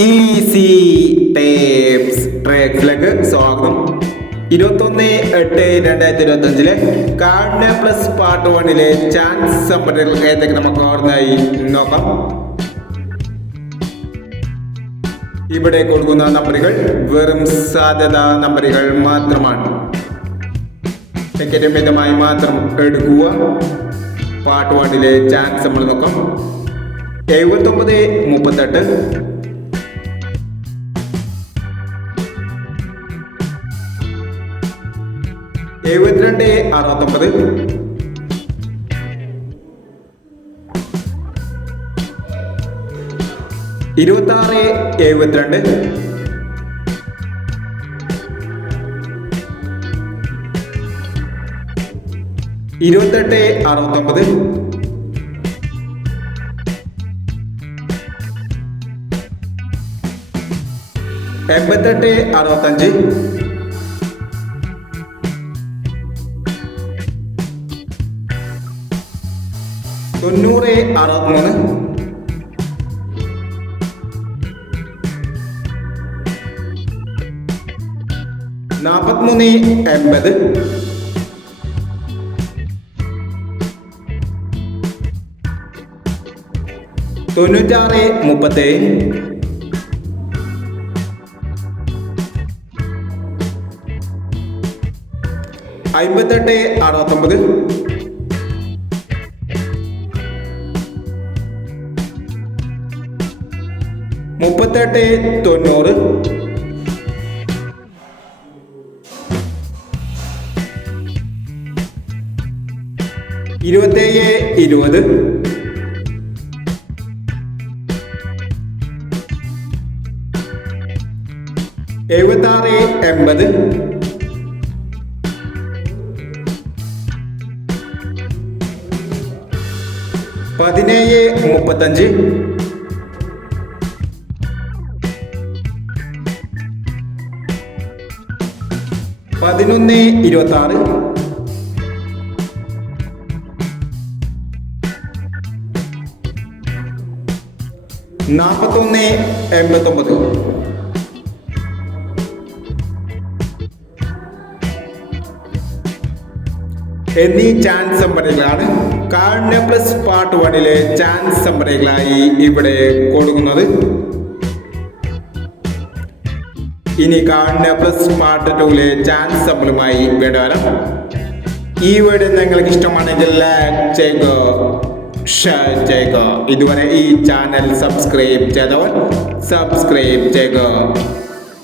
Easy tapes ട്രേക്സിലേക്ക് സ്വാഗതം. ഇരുപത്തൊന്ന് എട്ട് രണ്ടായിരത്തി ഇരുപത്തി അഞ്ചിലെ കാർഡ് പ്ലസ് പാർട്ട് വണ്ണിലെ ചാൻസ് സമ്പന്നകൾ ഏതൊക്കെ നമുക്ക് ഓർമ്മയായി? നോക്കാം. ഇവിടെ കൊടുക്കുന്ന നമ്പറുകൾ വെറും സാധ്യത നമ്പറുകൾ മാത്രമാണ്. ടിക്കറ്റ് മിതമായി മാത്രം എടുക്കുക. പാർട്ട് വണ്ണിലെ ചാൻസ് നമ്മൾ നോക്കാം. എഴുപത്തൊമ്പത് മുപ്പത്തെട്ട്. എഴുപത്തിരണ്ട് അറുപത്തൊമ്പത്. ഇരുപത്തി ആറ് എഴുപത്തിരണ്ട്. ഇരുപത്തെട്ട് അറുപത്തൊമ്പത്. എൺപത്തെട്ട് അറുപത്തഞ്ച്. തൊണ്ണൂറ് അറുപത്തിമൂന്ന് നാൽപ്പത്തിമൂന്ന് എൺപത്. തൊണ്ണൂറ്റാറ് മുപ്പത്തേഴ് അമ്പത്തെട്ട് അറുപത്തൊമ്പത്. മുപ്പത്തെട്ട് തൊണ്ണൂറ്. ഇരുപത്തേഴ് ഇരുപത്. എഴുപത്താറ് എൺപത്. പതിനേഴ് മുപ്പത്തഞ്ച്. പതിനൊന്ന് ഇരുപത്തി ആറ് നാൽപ്പത്തൊന്ന് എൺപത്തൊമ്പത്. എന്നീ ചാൻസ് സമ്പന്നകളാണ് കാർഡ് പ്ലസ് പാർട്ട് വണ്ണിലെ ചാൻസ് സമ്പന്നകളായി ഇവിടെ കൊടുക്കുന്നത്. ഇനി കാണുന്ന പ്ലസ് പാർട്ട് ടൂലെ ചാൻസ് സമ്പളുമായി വരാം. ഈ വീഡിയോ നിങ്ങൾക്ക് ഇഷ്ടമാണെങ്കിൽ ലൈക്ക് ചെയ്യുക ഷെയർ ചെയ്യുക. ഇതുവരെ ഈ ചാനൽ സബ്സ്ക്രൈബ് ചെയ്തവർ സബ്സ്ക്രൈബ് ചെയ്യുക.